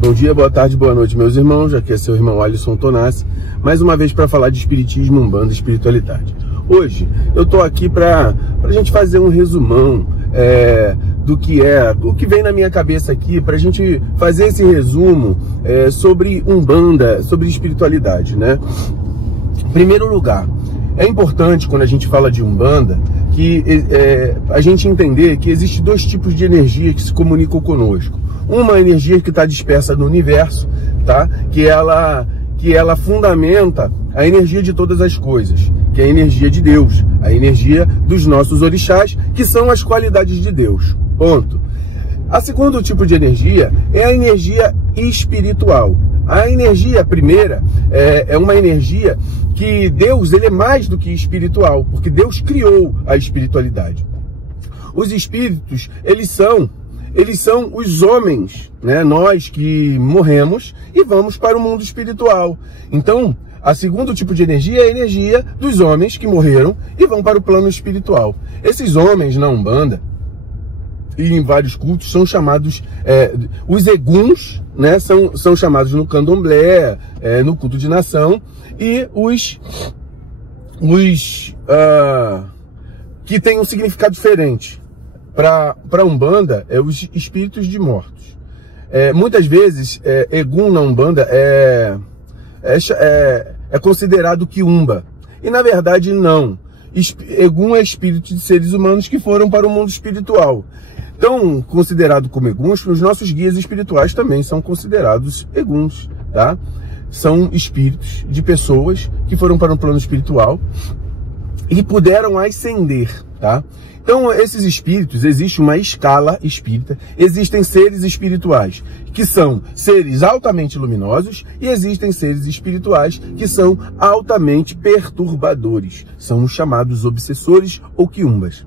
Bom dia, boa tarde, boa noite, meus irmãos. Aqui é seu irmão Alisson Tonassi, mais uma vez para falar de espiritismo, umbanda e espiritualidade. Hoje eu tô aqui para a gente fazer um resumão do que vem na minha cabeça aqui, para a gente fazer esse resumo sobre umbanda, sobre espiritualidade, né? Em primeiro lugar, é importante quando a gente fala de umbanda que a gente entender que existe dois tipos de energia que se comunicam conosco. Uma energia que está dispersa no universo, tá? Que ela fundamenta a energia de todas as coisas, que é a energia de Deus, a energia dos nossos orixás, que são as qualidades de Deus. Ponto. A segundo tipo de energia é a energia espiritual. A energia primeira é uma energia que Deus, ele é mais do que espiritual, porque Deus criou a espiritualidade. Os espíritos, eles são os homens, né? Nós que morremos e vamos para o mundo espiritual. Então, a segundo tipo de energia é a energia dos homens que morreram e vão para o plano espiritual. Esses homens na Umbanda e em vários cultos são chamados, os eguns, né? São chamados no candomblé, no culto de nação, e os que têm um significado diferente. Para Umbanda, os espíritos de mortos. Muitas vezes, Egum na Umbanda é considerado quiumba. E na verdade não. Egum é espírito de seres humanos que foram para o mundo espiritual. Então, considerado como Eguns, os nossos guias espirituais também são considerados Eguns, tá? São espíritos de pessoas que foram para um plano espiritual e puderam ascender, tá? Então, esses espíritos, existe uma escala espírita, existem seres espirituais que são seres altamente luminosos e existem seres espirituais que são altamente perturbadores. São os chamados obsessores ou quiumbas.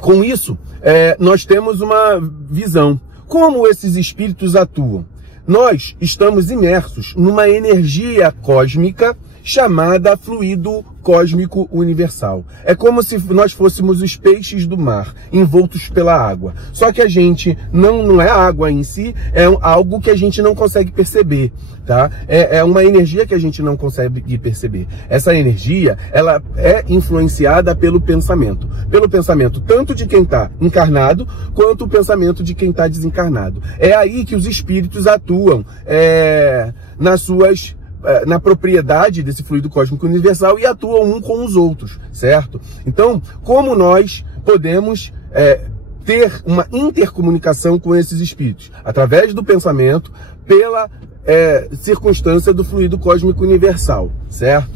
Com isso, nós temos uma visão. Como esses espíritos atuam? Nós estamos imersos numa energia cósmica chamada fluido cósmico universal. É como se nós fôssemos os peixes do mar, envoltos pela água. Só que a gente não é a água em si, é algo que a gente não consegue perceber, tá? É uma energia que a gente não consegue perceber. Essa energia, ela é influenciada pelo pensamento. Pelo pensamento tanto de quem está encarnado, quanto o pensamento de quem está desencarnado. É aí que os espíritos atuam, na propriedade desse fluido cósmico universal e atuam um com os outros, certo? Então, como nós podemos ter uma intercomunicação com esses espíritos? Através do pensamento, pela circunstância do fluido cósmico universal, certo?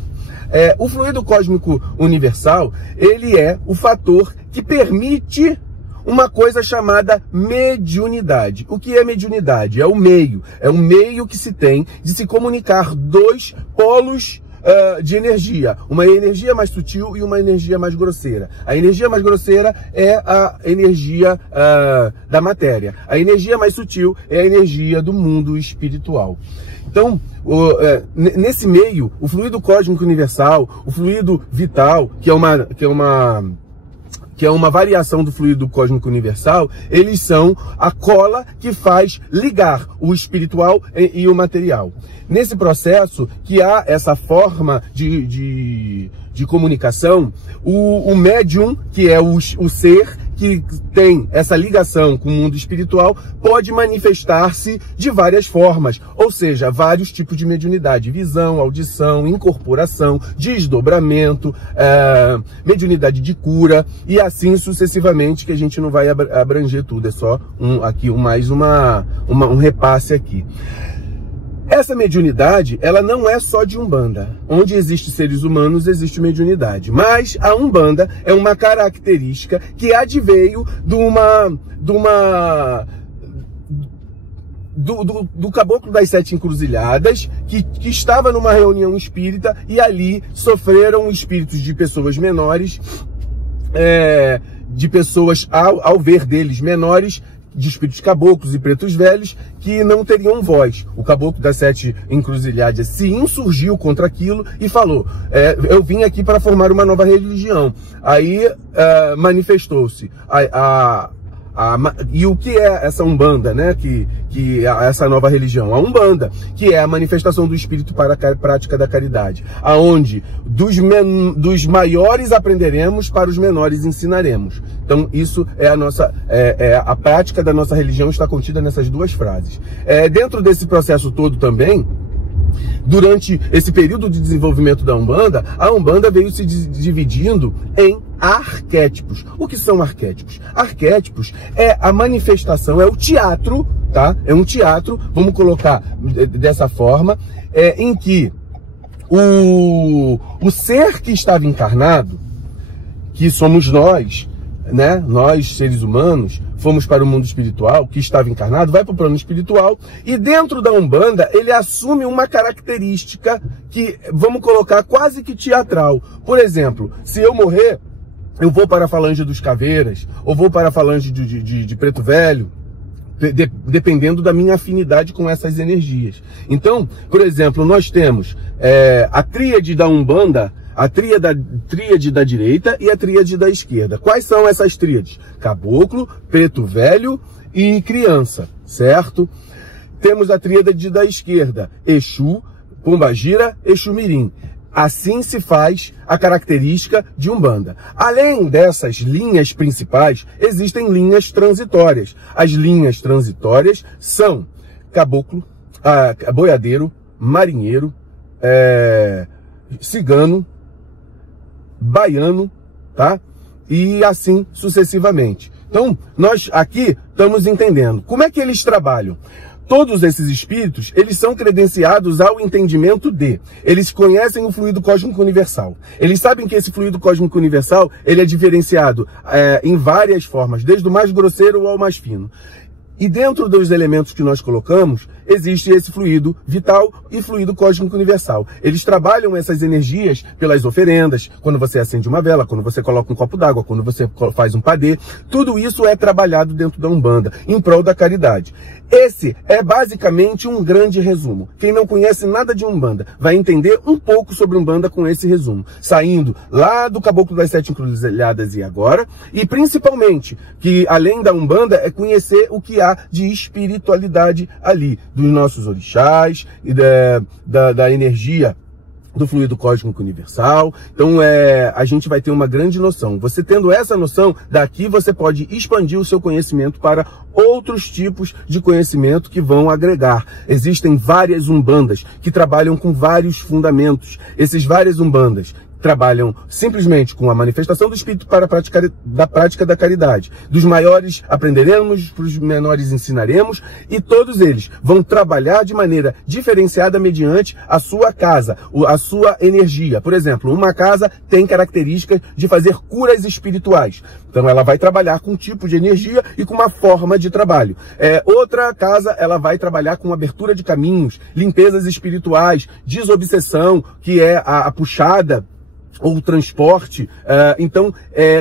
O fluido cósmico universal, ele é o fator que permite uma coisa chamada mediunidade. O que é mediunidade? É o meio que se tem de se comunicar dois polos de energia, uma energia mais sutil e uma energia mais grosseira. A energia mais grosseira é a energia da matéria. A energia mais sutil é a energia do mundo espiritual. Então, nesse meio, o fluido cósmico universal, o fluido vital, que é uma variação do fluido cósmico universal, eles são a cola que faz ligar o espiritual e o material. Nesse processo que há essa forma de comunicação, o médium, que é o ser que tem essa ligação com o mundo espiritual, pode manifestar-se de várias formas, ou seja, vários tipos de mediunidade: visão, audição, incorporação, desdobramento, mediunidade de cura, e assim sucessivamente, que a gente não vai abranger tudo, é só mais um repasse aqui. Essa mediunidade, ela não é só de Umbanda. Onde existem seres humanos, existe mediunidade. Mas a Umbanda é uma característica que adveio do caboclo das 7 encruzilhadas, que estava numa reunião espírita e ali sofreram espíritos de pessoas menores, de pessoas, ao ver deles menores, de espíritos caboclos e pretos velhos que não teriam voz. O caboclo das 7 encruzilhadas se insurgiu contra aquilo e falou, eu vim aqui para formar uma nova religião. Aí manifestou-se e o que é essa Umbanda, né? Que é essa nova religião? A Umbanda, que é a manifestação do espírito para a prática da caridade, aonde dos maiores aprenderemos, para os menores ensinaremos. Então isso é a prática da nossa religião, está contida nessas duas frases. Dentro desse processo todo também, durante esse período de desenvolvimento da Umbanda, a Umbanda veio se dividindo em arquétipos. O que são arquétipos? Arquétipos é a manifestação, é o teatro, tá? É um teatro, vamos colocar dessa forma, em que o ser que estava encarnado, que somos nós, né? Nós, seres humanos, fomos para o mundo espiritual, que estava encarnado, vai para o plano espiritual, e dentro da Umbanda, ele assume uma característica que, vamos colocar, quase que teatral. Por exemplo, se eu morrer, eu vou para a falange dos caveiras, ou vou para a falange de preto velho, dependendo da minha afinidade com essas energias. Então, por exemplo, nós temos a tríade da Umbanda, a tríade da direita e a tríade da esquerda. Quais são essas tríades? Caboclo, preto velho e criança, certo? Temos a tríade da esquerda, Exu, Pombagira, Exu Mirim. Assim se faz a característica de Umbanda. Além dessas linhas principais, existem linhas transitórias. As linhas transitórias são caboclo, boiadeiro, marinheiro, cigano, baiano, tá? E assim sucessivamente. Então, nós aqui estamos entendendo como é que eles trabalham. Todos esses espíritos, eles são credenciados ao entendimento eles conhecem o fluido cósmico universal. Eles sabem que esse fluido cósmico universal, ele é diferenciado em várias formas, desde o mais grosseiro ao mais fino. E dentro dos elementos que nós colocamos, existe esse fluido vital e fluido cósmico universal. Eles trabalham essas energias pelas oferendas, quando você acende uma vela, quando você coloca um copo d'água, quando você faz um padê. Tudo isso é trabalhado dentro da Umbanda, em prol da caridade. Esse é basicamente um grande resumo. Quem não conhece nada de Umbanda vai entender um pouco sobre Umbanda com esse resumo. Saindo lá do Caboclo das 7 Encruzilhadas e agora, e principalmente, que além da Umbanda, é conhecer o que há de espiritualidade ali, dos nossos orixás e da energia do fluido cósmico universal. Então a gente vai ter uma grande noção. Você tendo essa noção, daqui você pode expandir o seu conhecimento para outros tipos de conhecimento que vão agregar. Existem várias Umbandas que trabalham com vários fundamentos. Esses várias Umbandas trabalham simplesmente com a manifestação do espírito para a prática da caridade. Dos maiores aprenderemos, para os menores ensinaremos, e todos eles vão trabalhar de maneira diferenciada mediante a sua casa, a sua energia. Por exemplo, uma casa tem características de fazer curas espirituais. Então ela vai trabalhar com um tipo de energia e com uma forma de trabalho. Outra casa, ela vai trabalhar com abertura de caminhos, limpezas espirituais, desobsessão, que é a puxada ou o transporte. Então,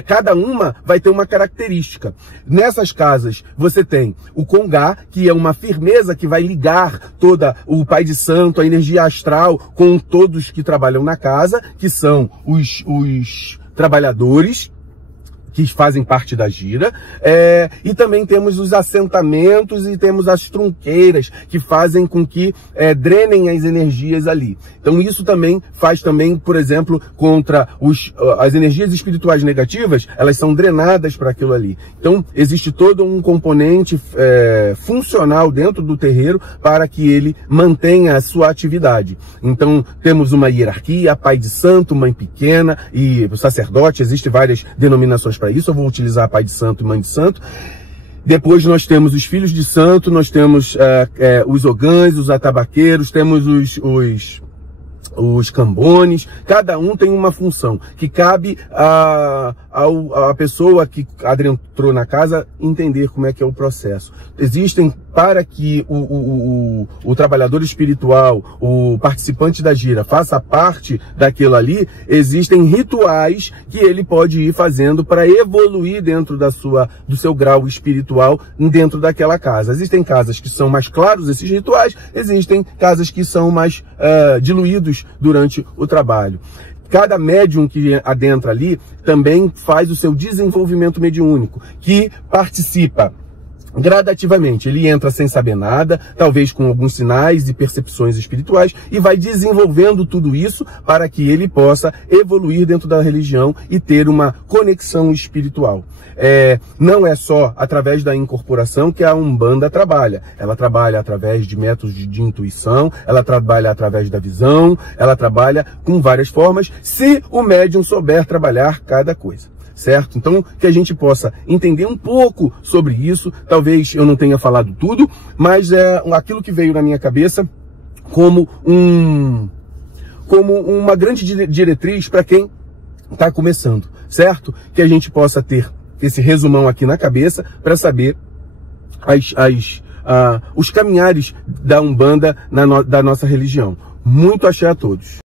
cada uma vai ter uma característica. Nessas casas, você tem o Congá, que é uma firmeza que vai ligar toda o Pai de Santo, a energia astral, com todos que trabalham na casa, que são os trabalhadores, que fazem parte da gira, e também temos os assentamentos e temos as trunqueiras, que fazem com que drenem as energias ali. Então isso também faz também, por exemplo, contra as energias espirituais negativas, elas são drenadas para aquilo ali. Então existe todo um componente funcional dentro do terreiro para que ele mantenha a sua atividade. Então temos uma hierarquia, pai de santo, mãe pequena e sacerdote, existem várias denominações para isso. Eu vou utilizar pai de santo e mãe de santo. Depois nós temos os filhos de santo, nós temos os ogãs, os atabaqueiros, temos os cambones. Cada um tem uma função que cabe a pessoa que adentrou na casa entender como é que é o processo. Existem para que o trabalhador espiritual, o participante da gira, faça parte daquilo ali, existem rituais que ele pode ir fazendo para evoluir dentro do seu grau espiritual dentro daquela casa. Existem casas que são mais claros esses rituais, existem casas que são mais diluídos durante o trabalho. Cada médium que adentra ali também faz o seu desenvolvimento mediúnico, que participa gradativamente. Ele entra sem saber nada, talvez com alguns sinais e percepções espirituais, e vai desenvolvendo tudo isso para que ele possa evoluir dentro da religião e ter uma conexão espiritual. Não é só através da incorporação que a Umbanda trabalha. Ela trabalha através de métodos de intuição, ela trabalha através da visão, ela trabalha com várias formas, se o médium souber trabalhar cada coisa. Certo? Então, que a gente possa entender um pouco sobre isso. Talvez eu não tenha falado tudo, mas é aquilo que veio na minha cabeça como uma grande diretriz para quem está começando, certo? Que a gente possa ter esse resumão aqui na cabeça para saber os caminhares da Umbanda da nossa religião. Muito axé a todos.